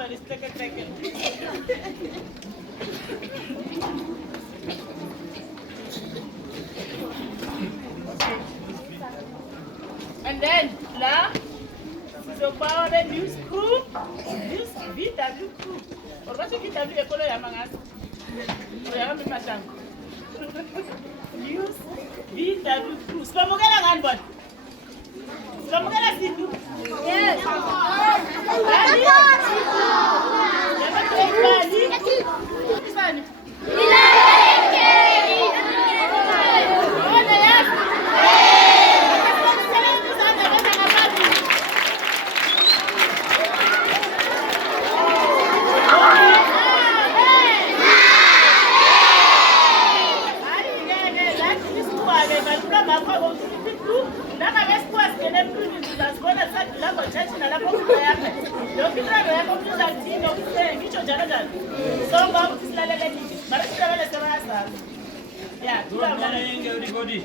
And then là, so power the new screw, new VW crew. Or what you VW ekolo ya mangasa. Ya mimi matango. New VW crew. Sipamukela ngani bona? Sipamukela sindu. Yes. Isani. Good morning, everybody.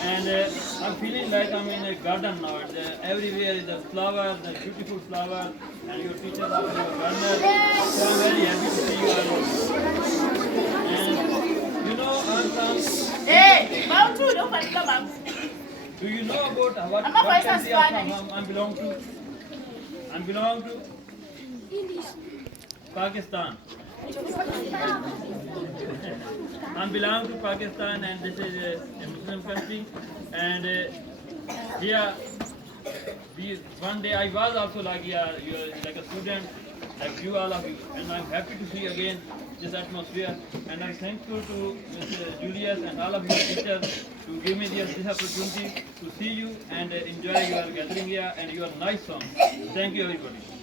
And I'm feeling like I'm in a garden now. Everywhere is a flower, the beautiful flower, and your teachers are your gardener. So I'm very happy to see you all. And you know, I'm from. Hey, Mautu, don't fight come out. Do you know about what country I belong to? I belong to Pakistan. I belong to Pakistan, and this is a Muslim country. And here, one day I was also like you're like a student, like you all of you, and I'm happy to see again this atmosphere. And I'm thankful to Mr. Julius and all of your teachers to give me this opportunity to see you and enjoy your gathering here and your nice song. Thank you, everybody.